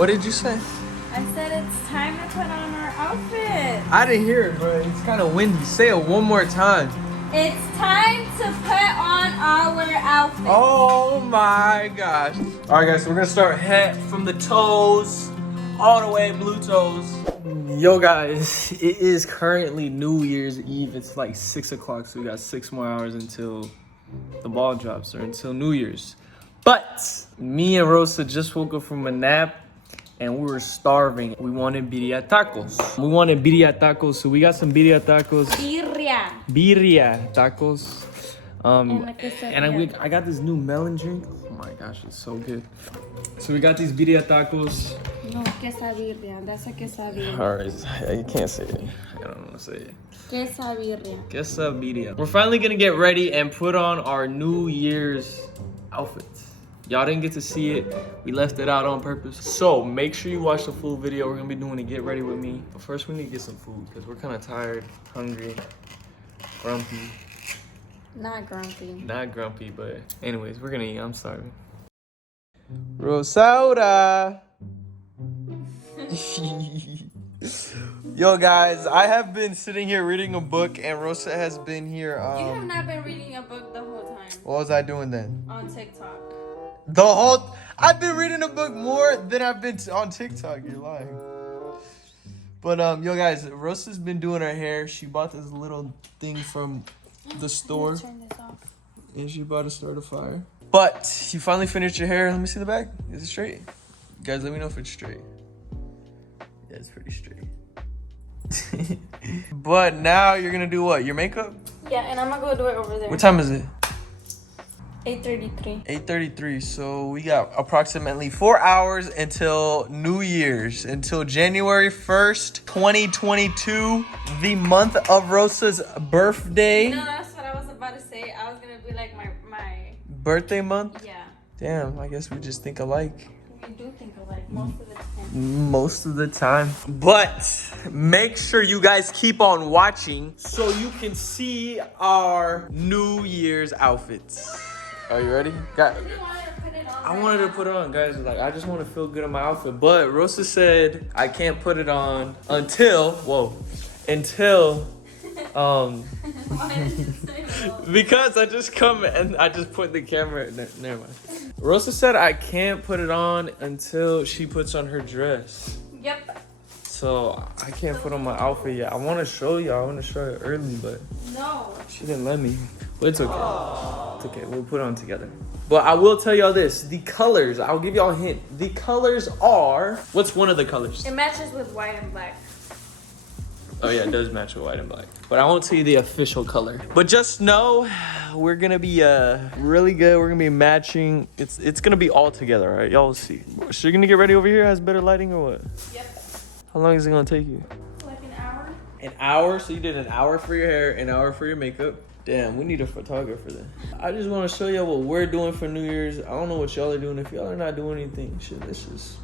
What did you say? I said it's time to put on our outfit. I didn't hear it, bro. It's kind of windy. Say it one more time. It's time to put on our outfit. Oh my gosh. All right, guys, so we're gonna start head from the toes all the way blue toes. Yo, guys, it is currently New Year's Eve. It's like 6 o'clock, so we got 6 more hours until the ball drops or until New Year's. But me and Rosa just woke up from a nap and we were starving. We wanted birria tacos. So we got some birria tacos. Birria tacos. And I got this new melon drink. Oh my gosh, it's so good. So we got these birria tacos. No, quesabirria. That's a quesabirria. All right, you can't say it. I don't know how to say it. Quesabirria. Quesabirria. We're finally gonna get ready and put on our New Year's outfits. Y'all didn't get to see it. We left it out on purpose. So make sure you watch the full video. We're gonna be doing a get ready with me. But first we need to get some food because we're kind of tired, hungry, grumpy. Not grumpy. Not grumpy, but anyways, we're gonna eat. I'm starving. Rosaura. Yo, guys, I have been sitting here reading a book and Rosa has been here. You have not been reading a book the whole time. What was I doing then? On TikTok. I've been reading a book more than I've been on TikTok. You're lying. But yo, guys, Rosa's been doing her hair. She bought this little thing from the store. Turn this off. And she bought to start a fire. But you finally finished your hair. Let me see the back. Is it straight? Guys, let me know if it's straight. Yeah, it's pretty straight. But now you're gonna do what? Your makeup? Yeah, and I'm gonna go do it over there. What time is it? 8:33. 8:33. So we got approximately 4 hours until New Year's, until January 1st, 2022, the month of Rosa's birthday. No, that's what I was about to say. I was gonna be like my Birthday month? Yeah. Damn, I guess we just think alike. We do think alike most of the time. Most of the time. But make sure you guys keep on watching so you can see our New Year's outfits. Are you ready? I wanted to put it on, guys. Like, I just want to feel good in my outfit. But Rosa said I can't put it on until because I just come and I just put the camera. Never mind. Rosa said I can't put it on until she puts on her dress. Yep. So I can't put on my outfit yet. I want to show you. I want to show you early, but no, she didn't let me. But it's okay. Aww. It's okay. We'll put it on together. But I will tell y'all this. The colors, I'll give y'all a hint. The colors are... What's one of the colors? it matches with white and black. Oh, yeah, it does match with white and black. But I won't tell you the official color. But just know we're going to be really good. We're going to be matching. It's going to be all together, all right? Y'all will see. So you're going to get ready over here? Has better lighting or what? Yep. How long is it going to take you? Like an hour. An hour? So you did an hour for your hair, an hour for your makeup. Damn, we need a photographer then. I just want to show y'all what we're doing for New Year's. I don't know what y'all are doing. If y'all are not doing anything, shit, this is...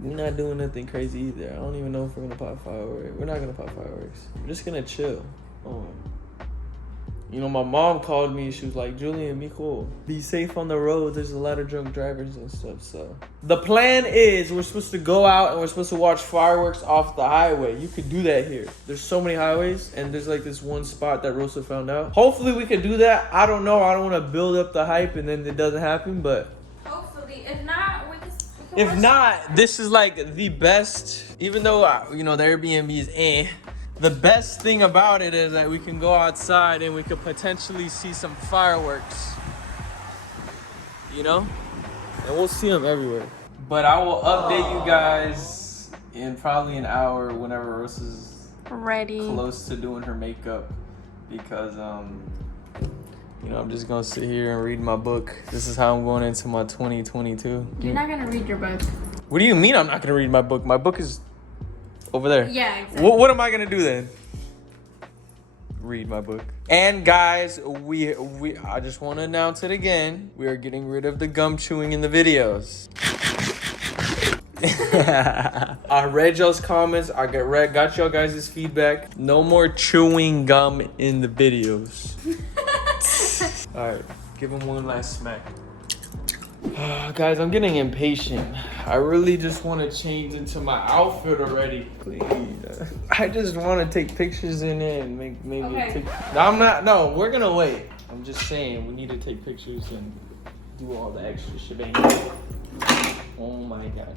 We're not doing nothing crazy either. I don't even know if we're gonna pop fireworks. We're not gonna pop fireworks. We're just gonna chill. You know, my mom called me. She was like, Julian, be cool. Be safe on the road. There's a lot of drunk drivers and stuff. So the plan is we're supposed to go out and we're supposed to watch fireworks off the highway. You could do that here. There's so many highways and there's like this one spot that Rosa found out. Hopefully we could do that. I don't know. I don't want to build up the hype and then it doesn't happen, but hopefully. If not, if not, this is like the best, even though, you know, the Airbnb is the best thing about it is that we can go outside and we could potentially see some fireworks, you know? And we'll see them everywhere. But I will update you guys in probably an hour whenever Rosa's ready, close to doing her makeup because, you know, I'm just gonna sit here and read my book. This is how I'm going into my 2022. You're not gonna read your book. What do you mean I'm not gonna read my book? My book is over there. Yeah, exactly. What am I gonna do then? Read my book. And guys, I just want to announce it again. We are getting rid of the gum chewing in the videos. I read y'all's comments. I got y'all guys' feedback. No more chewing gum in the videos. All right, give him one last smack. Guys, I'm getting impatient. I really just want to change into my outfit already. Please. I just want to take pictures in it and maybe Okay. No, we're gonna wait. I'm just saying we need to take pictures and do all the extra shebang. Oh my god.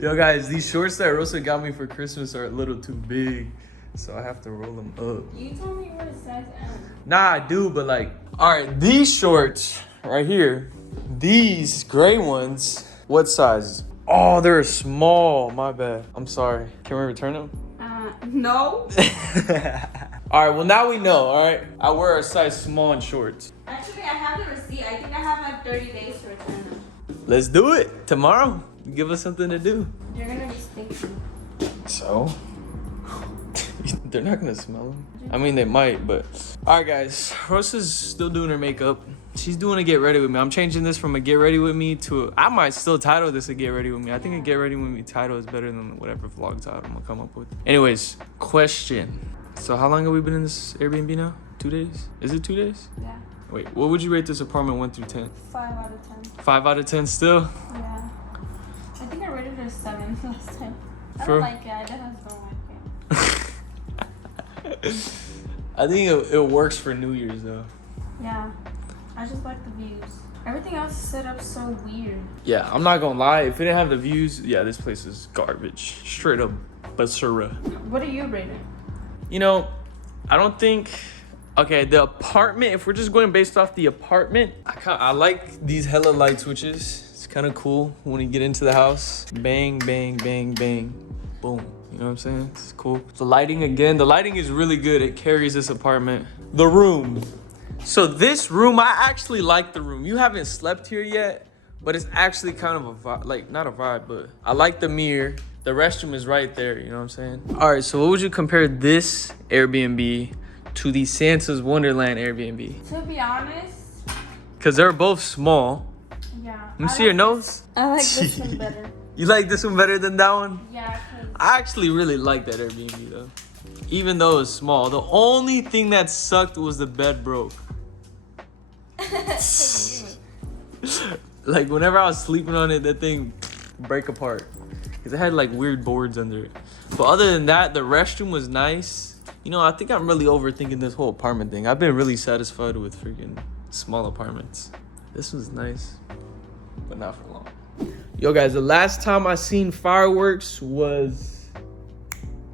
Yo guys, these shorts that Rosa got me for Christmas are a little too big, so I have to roll them up. You told me you were a size M. Nah, I do, but like, all right, these shorts right here, these gray ones, what size? Oh, they're small, my bad. I'm sorry. Can we return them? No. All right, well now we know, all right? I wear a size small in shorts. Actually, I have the receipt. I think I have like 30 days to return them. Let's do it tomorrow. Give us something to do. You're gonna be stinky. So? They're not gonna smell them. I mean, they might, but. All right, guys. Rosa's still doing her makeup. She's doing a get ready with me. I'm changing this from a get ready with me to I might still title this a get ready with me. I think a get ready with me title is better than whatever vlog title I'm gonna come up with. Anyways, question. So how long have we been in this Airbnb now? 2 days? Is it 2 days? Yeah. Wait, what would you rate this apartment 1 through 10? 5 out of 10. 5 out of 10 still? Yeah. I think I rated it a 7 last time. I For- don't like it. I just don't like it. I think it works for New Year's though. Yeah. I just like the views. Everything else is set up so weird. Yeah, I'm not gonna lie. If it didn't have the views, yeah, this place is garbage. Straight up basura. What do you rate it? You know, I don't think. Okay, the apartment. If we're just going based off the apartment, I like these hella light switches. It's kind of cool when you get into the house. Bang, bang, bang, bang, boom. You know what I'm saying? It's cool. The lighting again. The lighting is really good. It carries this apartment. The room. So this room, I actually like the room. You haven't slept here yet, but it's actually kind of a vibe. Like, not a vibe, but I like the mirror. The restroom is right there. You know what I'm saying? All right. So what would you compare this Airbnb to the Santa's Wonderland Airbnb? To be honest, Because they're both small. yeah. Let me see your nose. I like this one better. You like this one better than that one? Yeah, because I actually really like that Airbnb though. Even though it's small. The only thing that sucked was the bed broke. Like whenever I was sleeping on it, that thing break apart. Because it had like weird boards under it. But other than that, the restroom was nice. You know, I think I'm really overthinking this whole apartment thing. I've been really satisfied with freaking small apartments. This was nice, but not for long. Yo guys, the last time I seen fireworks was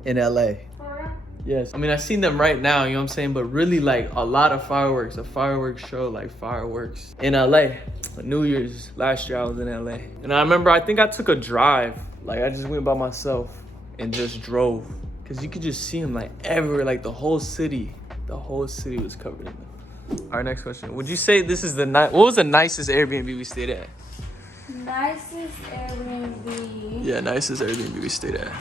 in LA. for real? Yes. I mean, I seen them right now, you know what I'm saying? But really like a lot of fireworks, a fireworks show, like fireworks in LA. New Year's last year I was in LA. And I remember, I think I took a drive. Like I just went by myself and just drove. Cause you could just see them like everywhere, like the whole city was covered in them. All right, next question. Would you say this is what was the nicest Airbnb we stayed at? Nicest Airbnb. Yeah, nicest Airbnb we stayed at.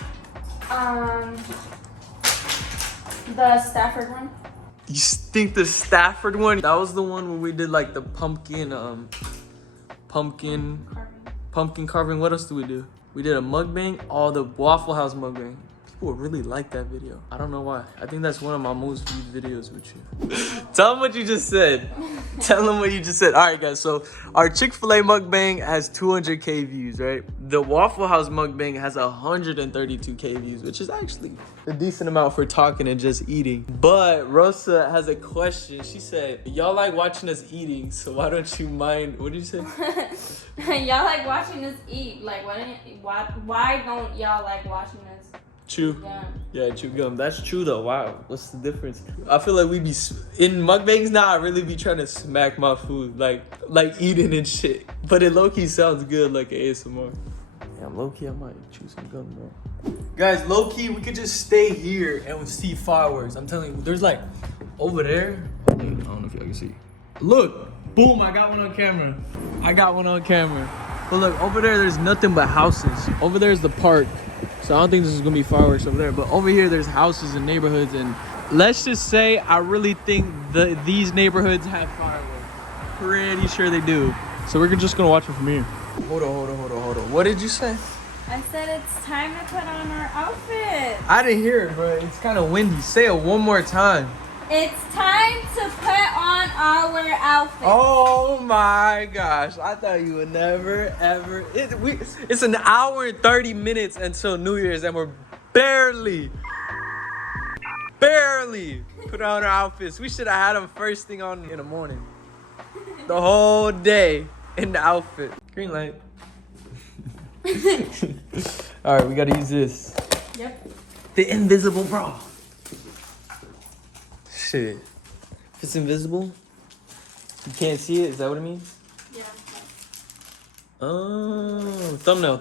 The Stafford one. You think the Stafford one? That was the one where we did like the pumpkin Carving. carving. What else do we do? We did a mukbang. Oh, the Waffle House mukbang. People really like that video. I don't know why. I think that's one of my most viewed videos with you. Tell them what you just said. Tell them what you just said. All right, guys. So our Chick-fil-A mukbang has 200K views, right? The Waffle House mukbang has 132K views, which is actually a decent amount for talking and just eating. But Rosa has a question. She said, y'all like watching us eating, so why don't you mind? What did you say? Y'all like watching us eat. Like, why don't y'all like watching us? Chew. Yeah. Yeah, chew gum. That's true though. Wow, what's the difference? I feel like we be in mukbangs now. I really be trying to smack my food, like eating and shit. But it low key sounds good, like ASMR. Yeah, low key I might chew some gum though. Guys, low key we could just stay here and we see fireworks. I'm telling you, there's like over there. I don't know if y'all can see. Look, boom! I got one on camera. But look over there. There's nothing but houses. Over there is the park. So I don't think this is gonna be fireworks over there, but over here there's houses and neighborhoods, and let's just say I really think these neighborhoods have fireworks. Pretty sure they do. So we're just gonna watch it from here. Hold on. What did you say? I said it's time to put on our outfit. I didn't hear it, bro. It's kind of windy. Say it one more time. It's time to put on our outfit. Oh my gosh. I thought you would never, ever. It's an hour and 30 minutes until New Year's, and we're barely put on our outfits. We should have had them first thing on in the morning. The whole day in the outfit. Green light. All right, we gotta use this. Yep. The invisible bra. Shit. If it's invisible, you can't see it. Is that what it means? Yeah. Oh, thumbnail.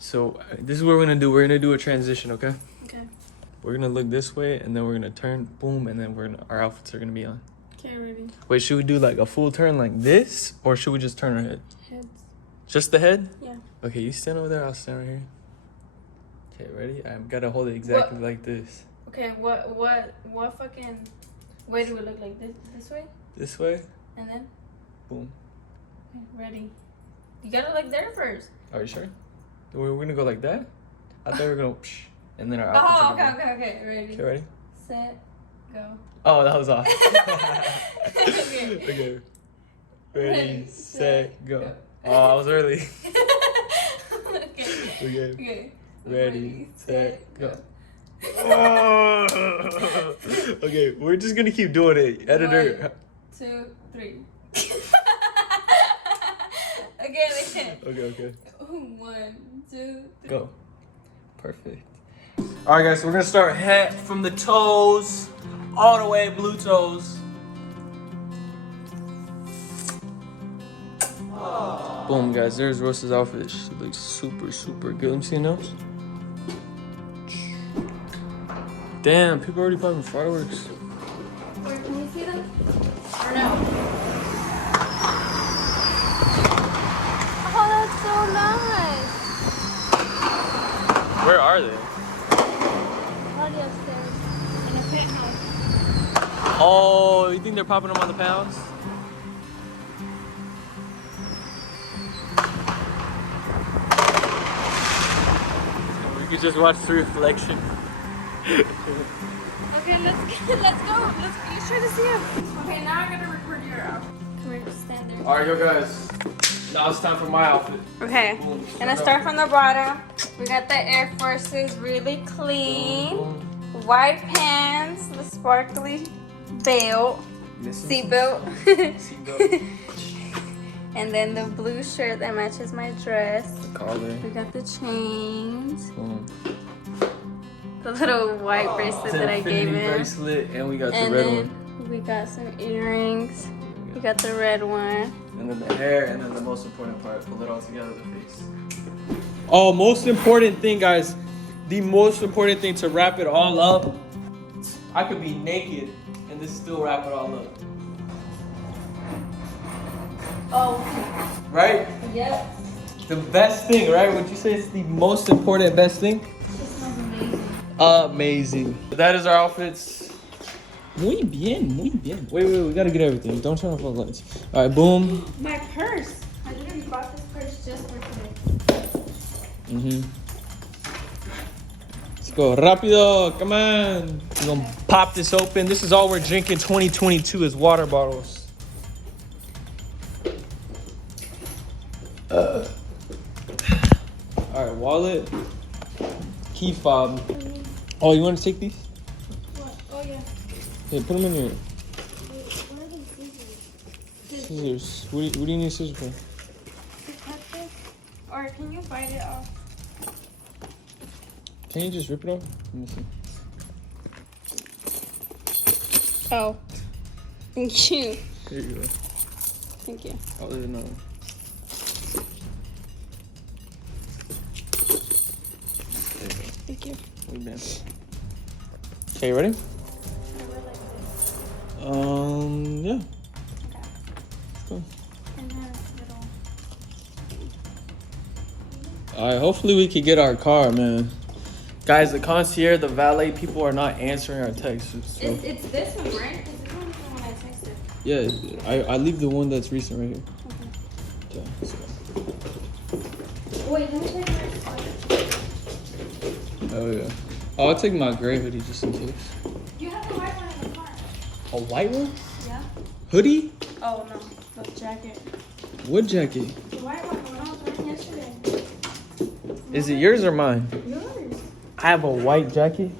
So this is what we're gonna do. We're gonna do a transition, okay? Okay. We're gonna look this way, and then we're gonna turn, boom, and then our outfits are gonna be on. Okay, ready. Wait, should we do like a full turn like this, or should we just turn our head? Heads. Just the head? Yeah. Okay, you stand over there. I'll stand right here. Okay, ready? I've gotta hold it exactly like this. Okay, what fucking way do we look like this? This way? This way? And then? Boom. Okay, ready. You gotta look there first. Are you sure? We're gonna go like that? I thought we were gonna psh, and then our Oh, outfits okay, ready. Okay, ready? Set, go. Oh, that was off. Okay. Okay. Ready, set, go. Oh, I was early. Okay. Ready, set, go. Oh. Okay, we're just gonna keep doing it. Editor. 1, 2, 3. Again. Okay. 1, 2, 3. Go. Perfect. All right, guys, so we're gonna start head from the toes all the way blue toes. Aww. Boom, guys, there's Rosa's outfit. She looks super good. Let me see her nose. Damn, people already popping fireworks. Wait, can you see them? Or no? Oh, that's so nice. Where are they? Party upstairs in a penthouse. Oh, you think they're popping them on the pounds? We could just watch the reflection. Okay, let's go. You try to see him. Okay, now I'm gonna record your outfit. Come here, stand there. All right, yo guys. Now it's time for my outfit. Okay, Boom. gonna start from the bottom. We got the Air Forces, really clean. Boom. White pants, the sparkly belt, seatbelt. Seatbelt. And then the blue shirt that matches my dress. The collar. We got the chains. Boom. The little white bracelet that I gave him. Bracelet, and we got And the red then one. we got some earrings. We got the red one. And then the hair, and then the most important part, pull it all together, the face. Oh, most important thing, guys. The most important thing to wrap it all up. I could be naked and this still wrap it all up. Oh. Right? Yep. The best thing, right? Would you say it's the most important best thing? It smells amazing. Amazing. That is our outfits. Muy bien. Wait, we gotta get everything. Don't turn off all the lights. All right, boom. My purse. I literally bought this purse just for today. Let's go. Rápido. Come on. We're gonna pop this open. This is all we're drinking 2022 is water bottles. All right, wallet. Key fob. Oh, you want to take these? What? Oh, yeah. Yeah, put them in here. Wait, where are the scissors? Scissors. What do you need scissors for? To cut this? Or can you bite it off? Can you just rip it off? Let me see. Oh. Thank you. Here you go. Thank you. Oh, there's another one. Thank you. Okay, ready? Yeah. Okay. Let's go. And then little. Alright, hopefully we can get our car, man. Guys, the concierge, the valet people are not answering our texts. So. It's this one, right? Because this one is the one I texted. Yeah, I leave the one that's recent right here. Okay. Okay, let's go. Wait, let me check my Oh yeah. Oh, I'll take my gray hoodie just in case. You have the white one in the car. A white one? Yeah. Hoodie? Oh no, the jacket. What jacket? The white one, the one I was wearing yesterday. Is it yours or mine? Yours. I have a white jacket.